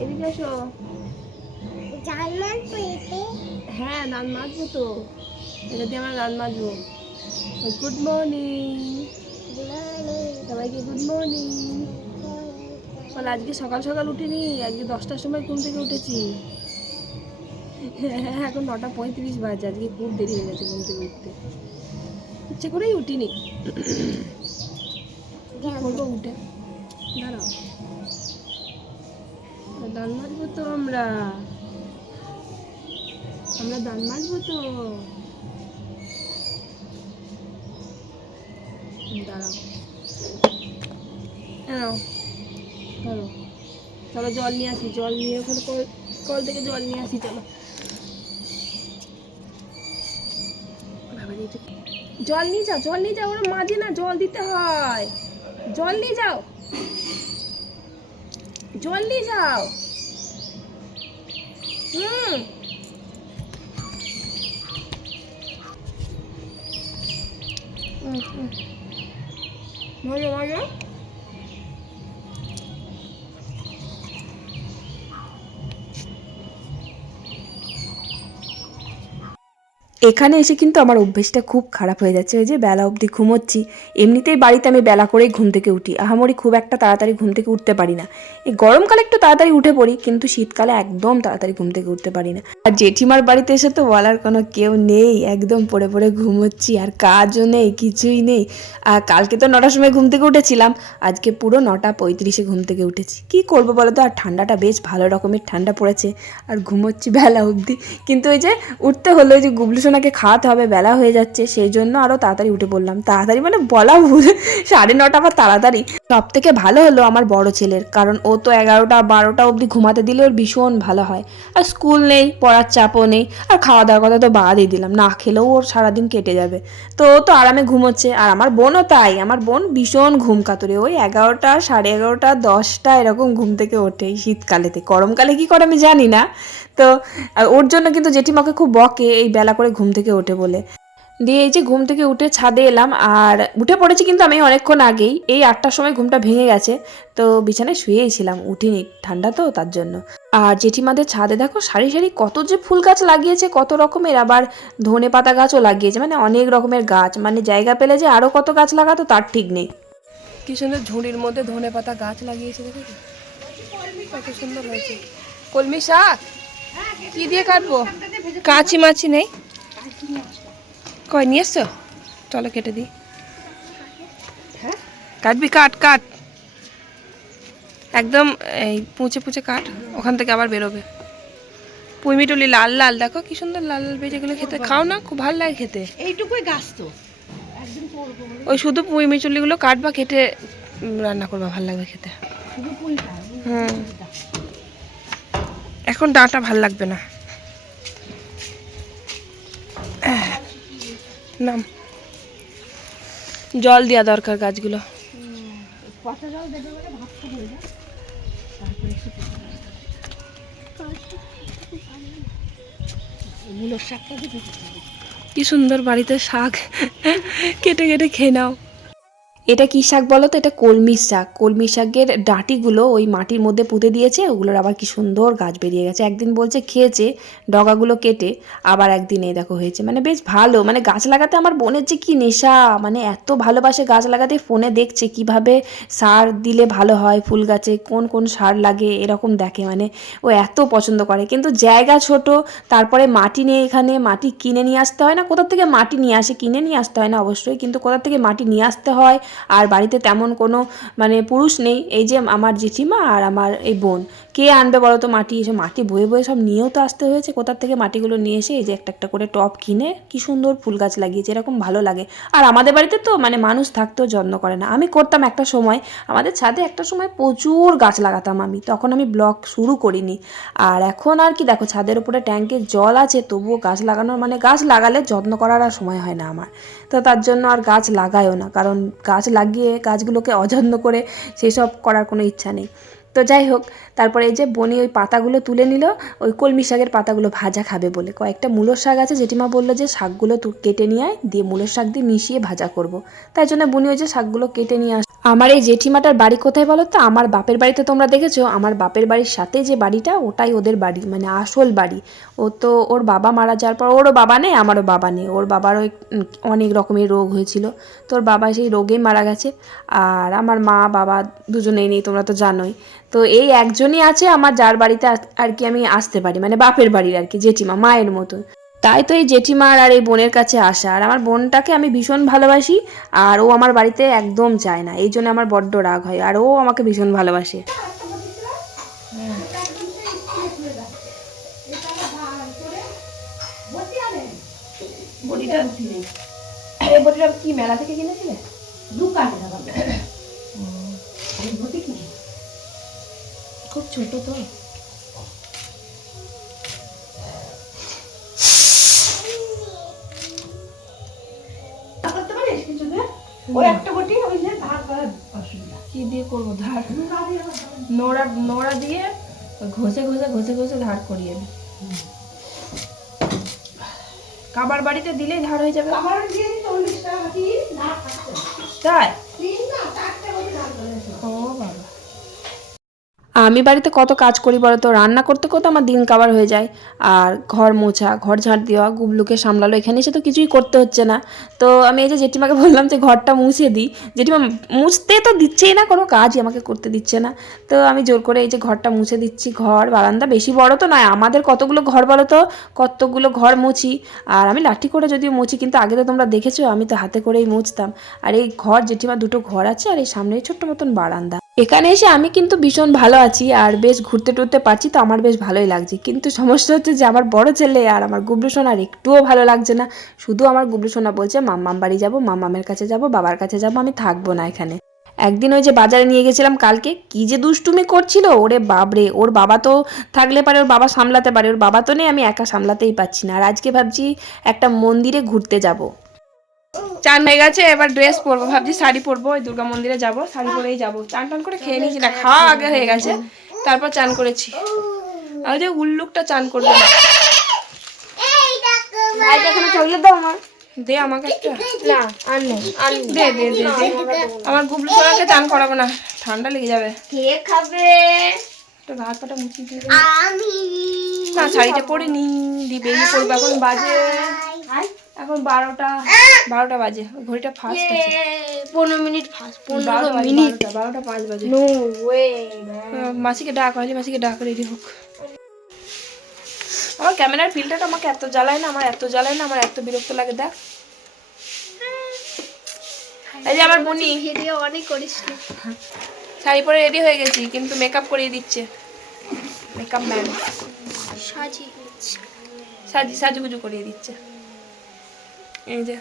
এদিকে এসো হ্যাঁ দাঁত মাজবো তো। এটা দিয়ে আমরা দাঁত মাজবো গুড মর্নিং সবাইকে গুড মর্নিং বল আজকে সকাল সকাল উঠিনি আজকে দশটার সময় ঘুম থেকে উঠেছি। এখন নটা পঁয়ত্রিশ বাজে আজকে খুব দেরি হয়ে গেছে ঘুম থেকে উঠতে। ইচ্ছে করেই উঠিনি। করব উঠে। দাঁড়াও। দান মাজবো তো আমরা। আমরা দান মাজবো তো দাঁড়াও। হ্যাঁ চলো চলো জল নিয়ে আসি, জল নিয়ে ওখানে কল কল থেকে জল নিয়ে আসি, চলো? জল নিয়ে যাও, জল নিয়ে যাও, ওরা মাঝে না, জল দিতে হয়। জল নিয়ে যাও। জল নিয়ে যাও হুম। মজা মজা। এখানে এসে কিন্তু আমার অভ্যেসটা খুব খারাপ হয়ে যাচ্ছে। ওই যে বেলা অবধি ঘুমোচ্ছি, এমনিতেই বাড়িতে আমি বেলা করেই ঘুম থেকে উঠি। আহামরি খুব একটা তাড়াতাড়ি ঘুম থেকে উঠতে পারি না। এই গরমকালে একটু তাড়াতাড়ি উঠে পড়ি, কিন্তু শীতকালে একদম তাড়াতাড়ি ঘুম থেকে উঠতে পারি না। আর জেঠিমার বাড়িতে এসে তো বলার কোনো কেউ নেই, একদম পড়ে পড়ে ঘুমোচ্ছি, আর কাজও নেই, কিছুই নেই। আর কালকে তো নটার সময় ঘুম থেকে উঠেছিলাম, আজকে পুরো নটা পঁয়ত্রিশে ঘুম থেকে উঠেছি। কি করব বলো তো আর ঠান্ডাটা বেশ ভালো রকমের ঠান্ডা পড়েছে, আর ঘুমোচ্ছি বেলা অবধি। কিন্তু ওই যে উঠতে হলো ওই যে গুবলু সোনাকে খাওয়াতে হবে, বেলা হয়ে যাচ্ছে, সেই জন্য আরও তাড়াতাড়ি উঠে পড়লাম। তাড়াতাড়ি মানে বলা ভুল, সাড়ে নটা বা তাড়াতাড়ি। সব থেকে ভালো হলো আমার বড় ছেলের, কারণ ও তো এগারোটা, বারোটা অবধি ঘুমাতে দিলে ওর ভীষণ ভালো হয়। আর স্কুল নেই, পড়ার চাপও নেই, আর খাওয়া দাওয়ার কথা তো বাদই দিলাম, না খেলেও ওর সারাদিন কেটে যাবে। তো ও তো আরামে ঘুমোচ্ছে, আর আমার বোনও তাই, আমার বোন ভীষণ ঘুম কাতুরে, ওই এগারোটা, সাড়ে এগারোটা, দশটা এরকম ঘুম থেকে ওঠে শীতকালেতে। গরমকালে কি করে আমি জানি না তো ওর জন্য কিন্তু জেঠিমাকে খুব বকে এই বেলা করে ঘুম থেকে ওঠে বলে। দিয়ে এই যে ঘুম থেকে উঠে ছাদে এলাম, আর উঠে পড়েছি কিন্তু আমি অনেকক্ষণ আগেই। এই আটটার সময় ঘুমটা ভেঙে গেছে, তো বিছানায় শুয়েই ছিলাম, উঠিনি ঠান্ডা তো তার জন্য। আর জেঠিমাদের ছাদে দেখো সারি সারি কত যে ফুল গাছ লাগিয়েছে, কত রকমের আবার ধনে পাতা গাছও লাগিয়েছে মানে অনেক রকমের গাছ মানে জায়গা পেলে যে আরও কত গাছ লাগাতো তার ঠিক নেই। কি সুন্দর ঝুড়ির মধ্যে ধনে পাতা গাছ লাগিয়েছে দেখেছ? কত সুন্দর হয়েছে। কলমি শাক? কি দিয়ে কাটবো? কাঁচি মাছি নেই? কয় নিয়ে এসছো? চলো কেটে দিই। কাটবি কাট কাট। একদম এই পুঁচে পুঁচে কাট ওখান থেকে আবার বেরোবে। পুঁইমিটুলি লাল লাল দেখো কি সুন্দর লাল লাল বেজেগুলো খেতে। খাও না খুব ভালো লাগে খেতে। এইটুকুই গাছ তো। ওই শুধু পুঁই মিচুলিগুলো কাটবা কেটে রান্না করবা ভালো লাগবে খেতে। হুম। এখন ডাঁটা ভালো লাগবে না। নাম। জল দেওয়া দরকার গাছগুলো। কি সুন্দর বাড়িতে শাক কেটে কেটে খেয়ে নাও। এটা কি শাক বলো তো? এটা কলমি শাক। কলমি শাকের ডাঁটিগুলো ওই মাটির মধ্যে পুঁতে দিয়েছে, ওগুলোর আবার কি সুন্দর গাছ বেরিয়ে গেছে। একদিন বলছে খেয়েছে, ডগাগুলো কেটে, আবার একদিন এই দেখো হয়েছে। মানে বেশ ভালো মানে গাছ লাগাতে আমার বোনের যে কি নেশা মানে এত ভালোবাসে গাছ লাগাতে, ফোনে দেখছে কীভাবে সার দিলে ভালো হয় ফুল গাছে, কোন কোন সার লাগে, এরকম দেখে। মানে ও এত পছন্দ করে। কিন্তু জায়গা ছোট, তারপরে মাটি নেই এখানে, মাটি কিনে নিয়ে আসতে হয় না। কোথা থেকে মাটি নিয়ে আসে, কিনে নিয়ে আসতে হয় না অবশ্যই, কিন্তু কোথা থেকে মাটি নিয়ে আসতে হয় আর বাড়িতে তেমন কোনো মানে পুরুষ নেই। এই যে আমার জেঠিমা আর আমার এই বোন। কে আনবে বলো তো মাটি? এসে মাটি বয়ে বয়ে সব নিয়েও তো আসতে হয়েছে। কোথার থেকে মাটিগুলো নিয়ে এসে এই যে একটা একটা করে টব কিনে কি সুন্দর ফুল গাছ লাগিয়েছে, এরকম ভালো লাগে। আর আমাদের বাড়িতে তো মানে মানুষ থাকতেও যত্ন করে না। আমি করতাম একটা সময়, আমাদের ছাদে একটা সময় প্রচুর গাছ লাগাতাম আমি। তখন আমি ব্লগ শুরু করিনি। আর এখন আর কি, দেখো ছাদের উপরে ট্যাঙ্কের জল আছে, তবুও গাছ লাগানোর মানে গাছ লাগালে যত্ন করার আর সময় হয় না আমার। তো তার জন্য আর গাছ লাগায়ও না। কারণ গাছ লাগিয়ে গাছগুলোকে অযত্ন করে সেসব করার কোনো ইচ্ছা নেই। তো যাই হোক, তারপরে এই যে বনি ওই পাতাগুলো তুলে নিল, ওই কলমি শাকের পাতাগুলো ভাজা খাবে বলে। কয়েকটা মূলোর শাক আছে, জেঠিমা বলল যে শাকগুলো কেটে নিয়ে আয়, দিয়ে মূলোর শাক দিয়ে মিশিয়ে ভাজা করব। তাই জন্য বনি ওই যে শাকগুলো কেটে নিয়ে আস আমার এই জেঠিমাটার বাড়ি কোথায় বলো তো? আমার বাপের বাড়িতে তোমরা দেখেছ, আমার বাপের বাড়ির সাথে যে বাড়িটা, ওটাই ওদের বাড়ি মানে আসল বাড়ি। ও তো ওর বাবা মারা যাওয়ার পর, ওরও বাবা নেই, আমারও বাবা নেই। ওর বাবারও অনেক রকমের রোগ হয়েছিল। তোর বাবা সেই রোগেই মারা গেছে। আর আমার মা, বাবা দুজনেই নেই, তোমরা তো জানোই। তো এই একজনই আছে আমার যার বাড়িতে আর কি আমি আসতে পারি মানে বাপের বাড়ির আর কি, জেঠিমা, মায়ের মতো। তাই তো এই জেঠিমার আর এই বোনের কাছে আসা। আর আমার বোনটাকে আমি ভীষণ ভালোবাসি, আর ও আমার বাড়িতে একদম চায় না। এই জন্য আমার বড্ড রাগ হয়, আর ও আমাকে ভীষণ ভালোবাসে। বড়িটা কি মেলা থেকে কিনেছিলে? দোকানে ভাগ করার অসুবিধা। কি দিয়ে করব? ধার। নোড়া নোড়া দিয়ে ঘষে ঘষে ঘষে ঘষে ধার করিয়ে কাবার বাড়িতে দিলেই ধার হয়ে যাবে। তাই? ও বাবা। আমি বাড়িতে কত কাজ করি বলো তো রান্না করতে করতে আমার দিন কাবার হয়ে যায়। আর ঘর মোছা, ঘর ঝাঁট দেওয়া, গুবলুকে সামলালো, এখানে এসে তো কিছুই করতে হচ্ছে না। তো আমি এই যে জেঠিমাকে বললাম যে ঘরটা মুছে দিই, জেঠিমা মুছতে তো দিচ্ছেই না, কোনো কাজই আমাকে করতে দিচ্ছে না। তো আমি জোর করে এই যে ঘরটা মুছে দিচ্ছি, ঘর, বারান্দা, বেশি বড় তো নয়, আমাদের কতগুলো ঘর বলো তো? কতগুলো ঘর মুছি। আর আমি লাঠি করে যদিও মুছি, কিন্তু আগে তো তোমরা দেখেছ, আমি তো হাতে করেই মুছতাম। আর এই ঘর জেঠিমা দুটো ঘর আছে, আর এই সামনে ছোট্ট মতন বারান্দা। এখানে এসে আমি কিন্তু ভীষণ ভালো আছি আর বেশ ঘুরতে টুরতে পারছি, তো আমার বেশ ভালোই লাগছে। কিন্তু সমস্যা হচ্ছে যে আমার বড় ছেলে আর আমার গুবলু সোনার একটুও ভালো লাগছে না। শুধু আমার গুবলু সোনা বলছে, মাম্মাম বাড়ি যাব, মাম্মামের কাছে যাব, বাবার কাছে যাব, আমি থাকব না এখানে। একদিন ওই যে বাজারে নিয়ে গেছিলাম কালকে, কি যে দুষ্টুমি করছিল, ওরে বাবরে ওর বাবা তো থাকলে পারে, ওর বাবা সামলাতে পারে, ওর বাবা তো নেই, আমি একা সামলাতেই পারছি না। আর আজকে ভাবছি একটা মন্দিরে ঘুরতে যাব। চান হয়ে গেছে এবার ড্রেস পরবো। ভাবছি শাড়ি পরবো ওই দুর্গা মন্দিরে যাব শাড়ি পরেই যাব। চান টান করে খেয়ে নিয়েছি না খাওয়া আগে হয়ে গেছে তারপর চান করেছি। আর যে উল্লুকটা চান করবে না। দে আমাকে একটা। না আর নেই। দে দে দে দে। আমার গুবলু সোনাকে চান করাবো না ঠান্ডা লেগে যাবে। কে খাবে? একটু হাত পাটা মুছিয়ে দিয়ে আমি। না শাড়িটা পরে নি দি বেরিয়ে পড়ব এখন বাজে। এখন বারোটা বারোটা বাজে। ঘড়িটা ফার্স্ট আছে। পনেরো মিনিট ফার্স্ট পনেরো বারোটা বারোটা পাঁচ বাজে। নো ওয়ে মাসিকে ডাক হয়নি মাসিকে ডাক রেডি হোক। আমার ক্যামেরার ফিল্টারটা আমাকে এত জ্বালায় না আমার এত জ্বালায় না আমার এত বিরক্ত লাগে দেখ। এই যে আমার বনি ভিডিও অনেক করিস শাড়ি পরে রেডি হয়ে গেছি কিন্তু মেকআপ করিয়ে দিচ্ছে। মেকআপ ম্যান সাজি সাজি সাজুগুজু করিয়ে দিচ্ছে। এই যে।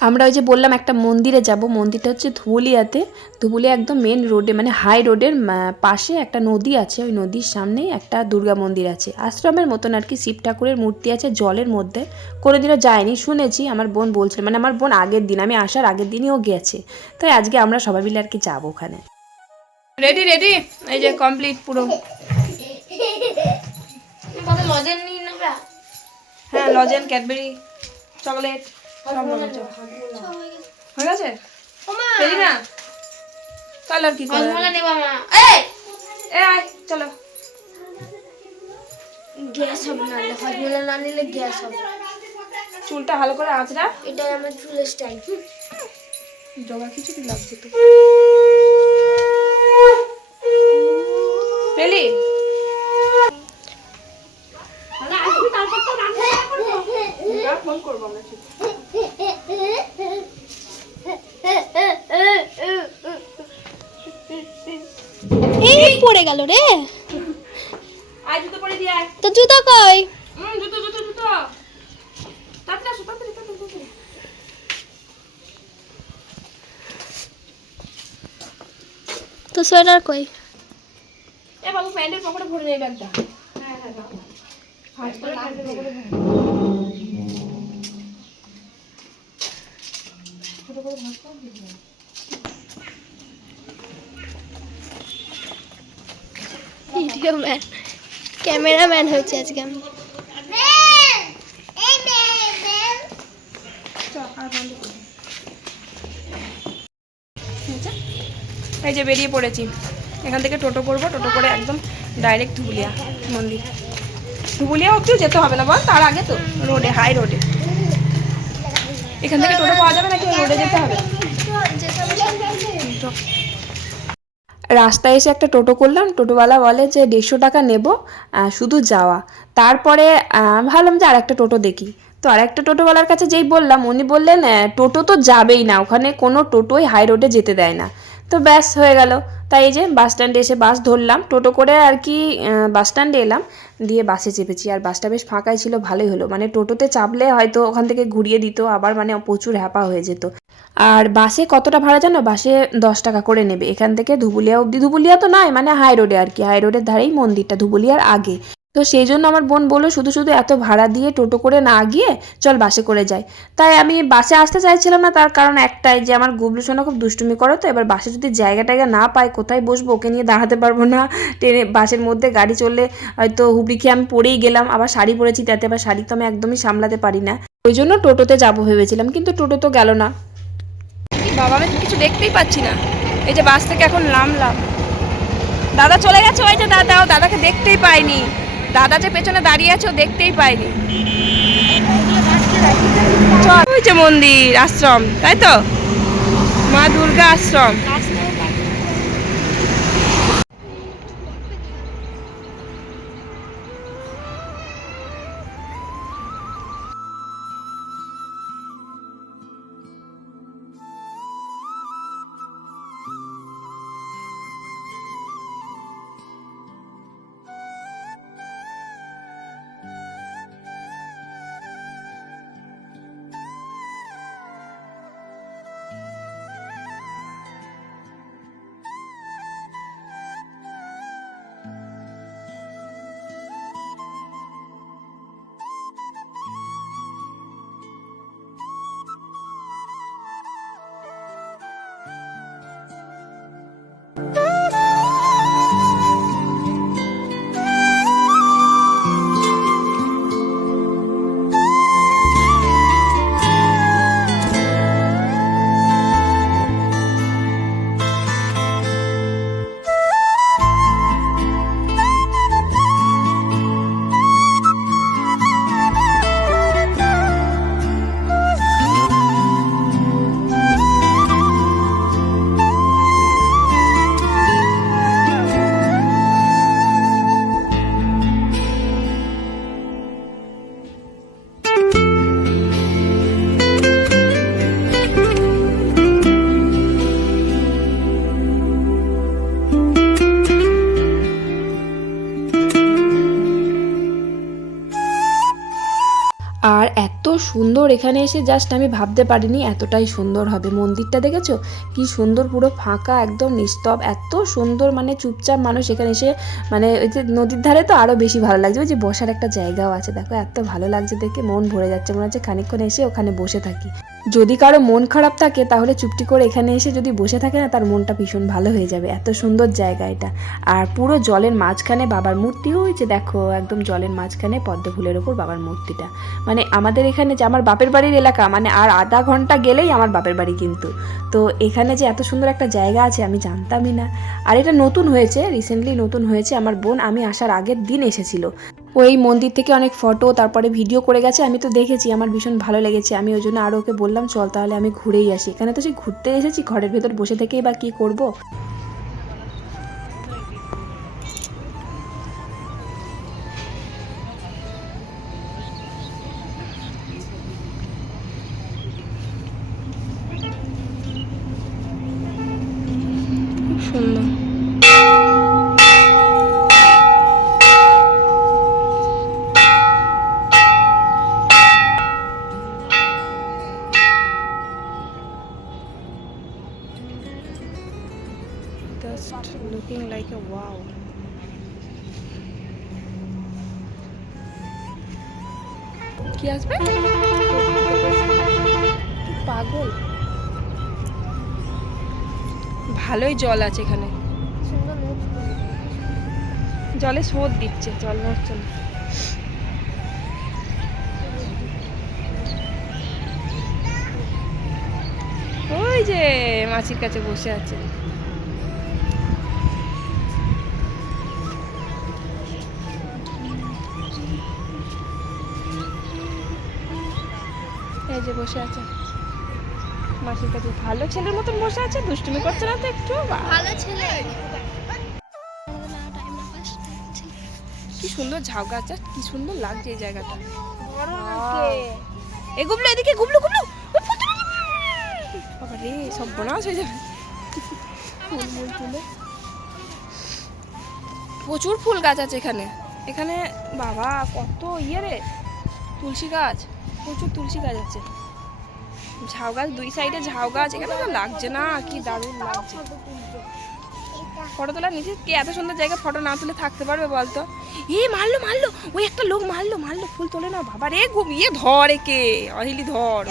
আমরা ওই যে বললাম একটা মন্দিরে যাব মন্দিরটা হচ্ছে ধুবুলিয়াতে। ধুবুলিয়া একদম মেন রোডে মানে হাই রোডের পাশে একটা নদী আছে ওই নদীর সামনেই একটা দুর্গা মন্দির আছে। আশ্রমের মতন আর কি শিব ঠাকুরের মূর্তি আছে জলের মধ্যে। কোনোদিনও যায়নি শুনেছি আমার বোন বলছিল মানে আমার বোন আগের দিন আমি আসার আগের দিনই ও গেছে। তাই আজকে আমরা সবাই মিলে আর কি যাব ওখানে। রেডি রেডি এই যে কমপ্লিট পুরো। মজা নিয়ে নেবা? হ্যাঁ লজেন ক্যাডবেরি চকলেট সব হয়ে গেছে। পেলি না? চল কি করে নেবা মা। এ আয় চলো। গ্যাস হবে না হজমোলা না নিলে গ্যাস হবে। চুলটা ভালো করে আঁচড়া এটাই আমার চুলের স্টাইল জগা কিছুটি লাগছে তো পেলি এই পড়ে গেল রে। আয় জুতো পরে দিয়ে আয়। তো জুতো কই? হুম জুতো জুতো জুতো। তাড়াতাড়ি আসো তাড়াতাড়ি তাড়াতাড়ি তাড়াতাড়ি। তো সোয়েটার কই? এ বাবু প্যান্টের পকেটে ভরে নেই ব্যাগটা। হ্যাঁ হ্যাঁ দাও। ভিডিও ম্যান ক্যামেরাম্যান হয়েছে আজকে আমি। এই যে বেরিয়ে পড়েছি। এখান থেকে টোটো করব, টোটো করে একদম ডাইরেক্ট ধুবুলিয়া মন্দির। ধুবুলিয়া অব্দিও যেতে হবে না বল, তার আগে তো রোডে হাই রোডে এখান থেকে টোটো পাওয়া যাবে নাকি? রোডে যেতে হবে। রাস্তায় এসে একটা টোটো করলাম, টোটোওয়ালা বলে যে দেড়শো টাকা নেব শুধু যাওয়া। তারপরে ভাবলাম যে আর একটা টোটো দেখি। তো আর একটা টোটোওয়ালার কাছে যেই বললাম, উনি বললেন টোটো তো যাবেই না, ওখানে কোনো টোটোই হাই রোডে যেতে দেয় না। তো ব্যাস, হয়ে গেল। তাই এই যে বাস স্ট্যান্ডে এসে বাস ধরলাম। টোটো করে আর কি বাস স্ট্যান্ডে এলাম। দিয়ে বাসে চেপেছি। আর বাসটা বেশ ফাঁকাই ছিল, ভালোই হলো। মানে টোটোতে চাপলে হয়তো ওখান থেকে ঘুরিয়ে দিত, আবার মানে প্রচুর হ্যাপা হয়ে যেত। আর বাসে কতটা ভাড়া জানো? বাসে দশ টাকা করে নেবে। এখান থেকে ধুবুলিয়া অবধি। ধুবুলিয়া তো নয় মানে হাই রোডে আর কি। হাই রোডের ধারেই মন্দিরটা, ধুবুলিয়ার আগে। তো সেই জন্য আমার বোন বলল, শুধু শুধু এত ভাড়া দিয়ে টোটো করে না গিয়ে চল বাসে করে যাই। তাই আমি বাসে আসতে চাইছিলাম না, তার কারণ একটাই যে আমার গুবলু সোনা খুব দুষ্টুমি করে, তো এবার বাসে যদি জায়গা টায়গা না পাই, কোথায় বসবো? ওকে নিয়ে দাঁড়াতে পারব না। ট্রেনে, বাসের মধ্যে গাড়ি চললে হয়তো হুবড়ি খেয়ে আমি পড়েই গেলাম। আবার শাড়ি পরেছি, তাতে আবার শাড়ি তো আমি একদমই সামলাতে পারি না। ওই জন্য টোটোতে যাব ভেবেছিলাম, কিন্তু টোটো তো গেল না। বাবা, আমি কিছু দেখতেই পাচ্ছি না। এই যে বাস থেকে এখন নামলাম। দাদা চলে গেছে ওই যে দাদা, ও দাদাকে দেখতেই পাইনি। দাদা যে পেছনে দাঁড়িয়ে আছে, ও দেখতেই পাইনি। ওই যে মন্দির, আশ্রম, তাই তো? মা দুর্গা আশ্রম। সুন্দর এখানে এসে জাস্ট আমি ভাবতে পারিনি এতটাই সুন্দর হবে। মন্দিরটা দেখেছ? কি সুন্দর পুরো ফাঁকা, একদম নিস্তব, এত সুন্দর মানে চুপচাপ মানুষ এখানে এসে মানে ওই যে নদীর ধারে তো আরও বেশি ভালো লাগছে। ওই যে বসার একটা জায়গাও আছে, দেখো এত ভালো লাগছে দেখে, মন ভরে যাচ্ছে, মনে হচ্ছে খানিকক্ষণ এসে ওখানে বসে থাকি। যদি কারও মন খারাপ থাকে তাহলে চুপটি করে এখানে এসে যদি বসে থাকে না, তার মনটা ভীষণ ভালো হয়ে যাবে। এত সুন্দর জায়গা এটা। আর পুরো জলের মাঝখানে বাবার মূর্তি হয়েছে দেখো, একদম জলের মাঝখানে পদ্ম ফুলের ওপর বাবার মূর্তিটা। মানে আমাদের এখানে যে আমার বাপের বাড়ির এলাকা মানে আর আধা ঘণ্টা গেলেই আমার বাপের বাড়ি কিন্তু। তো এখানে যে এত সুন্দর একটা জায়গা আছে আমি জানতামই না। আর এটা নতুন হয়েছে রিসেন্টলি নতুন হয়েছে। আমার বোন, আমি আসার আগের দিন এসেছিল। ওই মন্দির থেকে অনেক ফটো তারপরে ভিডিও করে গেছে। আমি তো দেখেছি, আমার ভীষণ ভালো লেগেছে। আমি ওই জন্য আরও ওকে বললাম, চল তাহলে আমি ঘুরেই আসি। এখানে তো সেই ঘুরতে এসেছি, ঘরের ভেতর বসে থেকেই বা কী করব? ভালোই জল আছে এখানে। জলে স্রোত দিচ্ছে জল নড়ছে না ওই যে মাছির কাছে বসে আছে। এই যে বসে আছে। মাসির কাছে ভালো ছেলের মতন বসে আছে দুষ্টুমি করছে না তো একটু ভালো ছেলে। কি সুন্দর ঝাউ গাছ আর কি সুন্দর লাগছে এই জায়গাটা। এ গুবলু এদিকে গুবলু গুবলু। বাবা রে সব বনাস হয়ে যাবে। ফুল ফুল তুলে। প্রচুর ফুল গাছ আছে এখানে। এখানে বাবা কত ইয়ে রে। তুলসী গাছ প্রচুর তুলসী গাছ আছে। ঝাউ গাছ দুই সাইডে ঝাউ গাছ এখানে তো লাগছে না, কি দারুণ লাগছে। ফটো তোলার নিচে কে এত সুন্দর জায়গা ফটো না তুলে থাকতে পারবে বলতো? এ, মারলো মারলো, ওই একটা লোক মারলো মারলো, ফুল তোলে না, বাবা রে ইয়ে ধর একে, অহিলি ধর।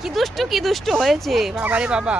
কি দুষ্টু কি দুষ্টু হয়েছে, বাবা রে, বাবা?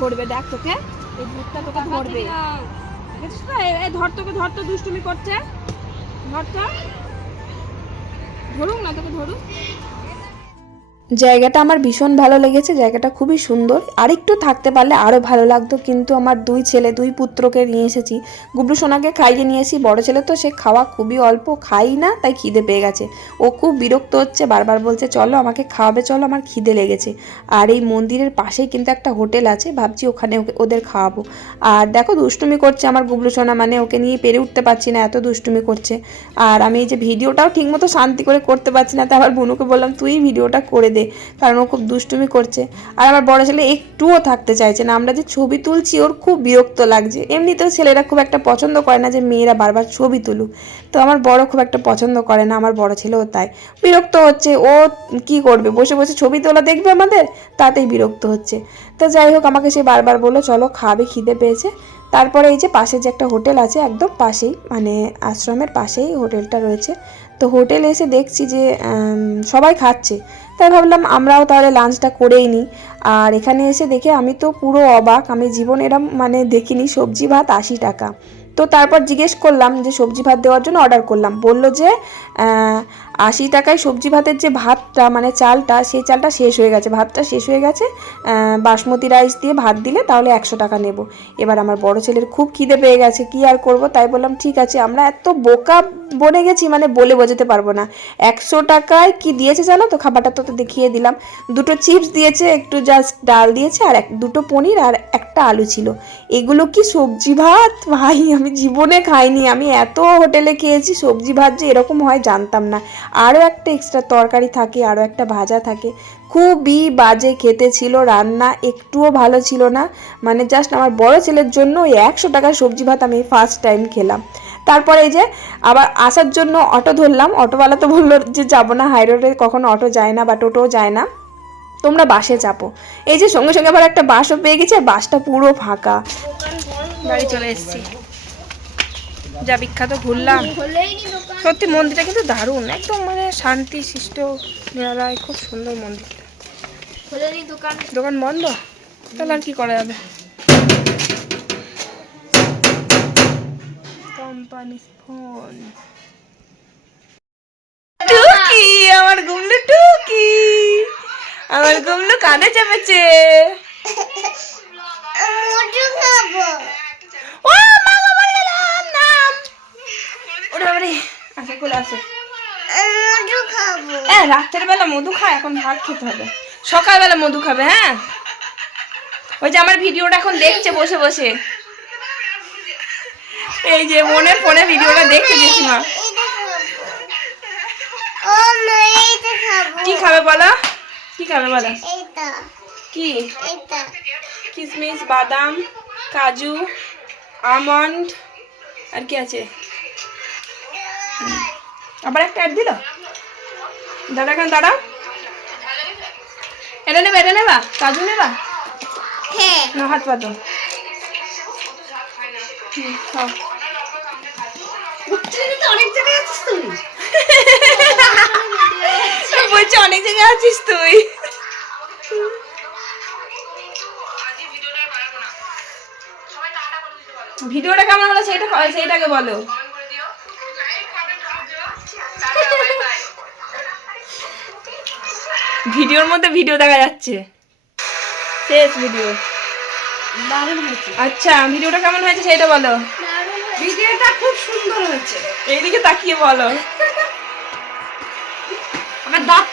ধরবে দেখ তোকে। এই ভূতটা তোকে ধরবে। দেখেছিস তো? এ- এ ধর তোকে ধর তো দুষ্টুমি করছে। ধর তো। ধরুক না তোকে ধরুক। জায়গাটা আমার ভীষণ ভালো লেগেছে জায়গাটা খুবই সুন্দর। আরেকটু থাকতে পারলে আরও ভালো লাগতো, কিন্তু আমার দুই ছেলে, দুই পুত্রকে নিয়ে এসেছি। গুবলু সোনাকে খাইয়ে এসেছি, বড় ছেলে তো, সে খাওয়া খুবই অল্প, খাই না, তাই খিদে পেয়ে গেছে। ও খুব বিরক্ত হচ্ছে, বারবার বলছে, চলো আমাকে খাওয়াবে, চলো, আমার খিদে লেগেছে। আর এই মন্দিরের পাশেই কিন্তু একটা হোটেল আছে, ভাবছি ওখানে ওকে, ওদের খাওয়াবো। আর দেখো, দুষ্টুমি করছে আমার গুবলু সোনা মানে ওকে নিয়ে পেরে উঠতে পারছি না, এত দুষ্টুমি করছে। আর আমি এই যে ভিডিওটাও ঠিকমতো শান্তি করে করতে পারছি না, তাই আবার বুনুকে বললাম, তুই ভিডিওটা করে দে। কারণ ও খুব দুষ্টুমি করছে। আর আমার বড় ছেলে একটুও থাকতে চাইছে না। আমরা যে ছবি তুলছি, ওর খুব বিরক্ত লাগছে। এমনিতেও ছেলেরা খুব একটা পছন্দ করে না যে মেয়েরা বারবার ছবি তুলুক। তো আমার বড় খুব একটা পছন্দ করে না, আমার বড় ছেলেও তাই। বিরক্ত হচ্ছে, ও কি করবে? বসে বসে ছবি তোলা দেখবে আমাদের? তাতেই বিরক্ত হচ্ছে। তো যাই হোক, আমাকে সে বারবার বলল, চলো, খাবে, খিদে পেয়েছে। তারপরে এই যে পাশে যে একটা হোটেল আছে, একদম পাশেই মানে আশ্রমের পাশেই হোটেলটা রয়েছে। তো হোটেলে এসে দেখছি যে সবাই খাচ্ছে। তাই ভাবলাম আমরাও তাহলে লাঞ্চটা করেই নিই। আর এখানে এসে দেখে আমি তো পুরো অবাক, আমি জীবন এরম মানে দেখিনি, সবজি, ভাত, আশি টাকা। তো তারপর জিজ্ঞেস করলাম যে সবজি, ভাত দেওয়ার জন্য অর্ডার করলাম। বলল যে আশি টাকায় সবজি ভাতের যে ভাতটা মানে চালটা, সেই চালটা শেষ হয়ে গেছে। ভাতটা শেষ হয়ে গেছে। বাসমতি রাইস দিয়ে ভাত দিলে তাহলে একশো টাকা নেব। এবার আমার বড় ছেলের খুব খিদে পেয়ে গেছে। কি আর করব? তাই বললাম, ঠিক আছে, আমরা এত বোকা বনে গেছি মানে বলে বোঝাতে পারব না। একশো টাকায় কি দিয়েছে জানো তো? খাবারটা তো তো দেখিয়ে দিলাম। দুটো চিপস দিয়েছে, একটু জাস্ট ডাল দিয়েছে, আর এক, দুটো পনির আর একটা আলু ছিল। এগুলো কি সবজি ভাত? ভাই, আমি জীবনে খাইনি। আমি এত হোটেলে খেয়েছি, সবজি ভাত যে এরকম হয় জানতাম না। আরও একটা এক্সট্রা তরকারি থাকে আরও একটা ভাজা থাকে। খুবই বাজে খেতে ছিল, রান্না একটুও ভালো ছিল না। মানে জাস্ট আমার বড় ছেলের জন্য ওই একশো টাকার সবজি ভাত আমি ফার্স্ট টাইম খেলাম। তারপরে এই যে আবার আসার জন্য অটো ধরলাম, অটোওয়ালা তো বলল যে যাব না হাই রোডে কখনো অটো যায় না বা টোটোও যায় না। তোমরা বাসে চাপো। এই যে সঙ্গে সঙ্গে আবার একটা বাসও পেয়ে গেছে বাসটা পুরো ফাঁকা। বাড়ি চলে এসেছি। যা বিখ্যাত ঘুরলাম। সত্যি মন্দিরটা কিন্তু দারুণ। একদম মানে শান্তি সৃষ্ট নিরালয় খুব সুন্দর মন্দিরটা দোকান। দোকান বন্ধ? তাহলে আর কি করা যাবে? Company phone. টুকি আমার গুমলু টুকি। আমার গুমলু কানে চেপেছে। ও মা গো, মরে গেলাম নাম ওরে বাবারে আচ্ছা কোলে আসো। এ রাতের বেলা মধু খায় এখন ভাত খেতে হবে। সকালবেলা মধু খাবে হ্যাঁ? ওই যে আমার ভিডিওটা এখন দেখছে বসে বসে। এই যে মনের ফোনে ভিডিওটা দেখছে জেঠিমা। কি খাবে বলো? কি খাবে বলো? কি? কিশমিশ বাদাম কাজু আমন্ড আর কি আছে? আবার একটা অ্যাড দিল? দাদা কেন দাঁড়া এটা নেবা এটা নেবা? কাজু নেবা? হ্যাঁ। না হাত পাতো অনেক জায়গায় আছিস তুই। বলছে অনেক জায়গায় আছিস তুই। ভিডিওটা কেমন হলো সেটা সেইটাকে বলো। ভিডিওর মধ্যে ভিডিও দেখা যাচ্ছে। শেষ ভিডিও। আচ্ছা ভিডিওটা কেমন হয়েছে সেটা বলো। ভিডিওটা খুব সুন্দর হয়েছে। এইদিকে তাকিয়ে বলো। আমার দাঁত।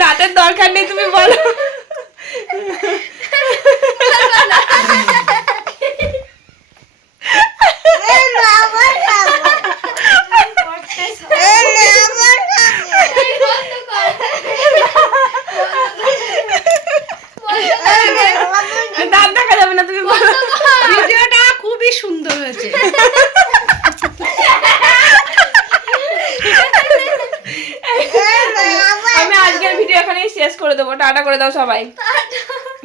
দাঁতের দরকার নেই তুমি বলো দাঁত দেখা যাবে না তুমি বলো ভিডিওটা খুবই সুন্দর হয়েছে আমি আজকের ভিডিও এখানেই শেষ করে দেবো টাটা করে দাও সবাই।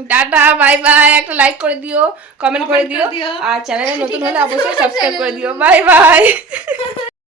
টাটা বাই বাই একটা লাইক করে দিও কমেন্ট করে দিও। দিও। আর চ্যানেলে নতুন হলে অবশ্যই সাবস্ক্রাইব করে দিও। Bye bye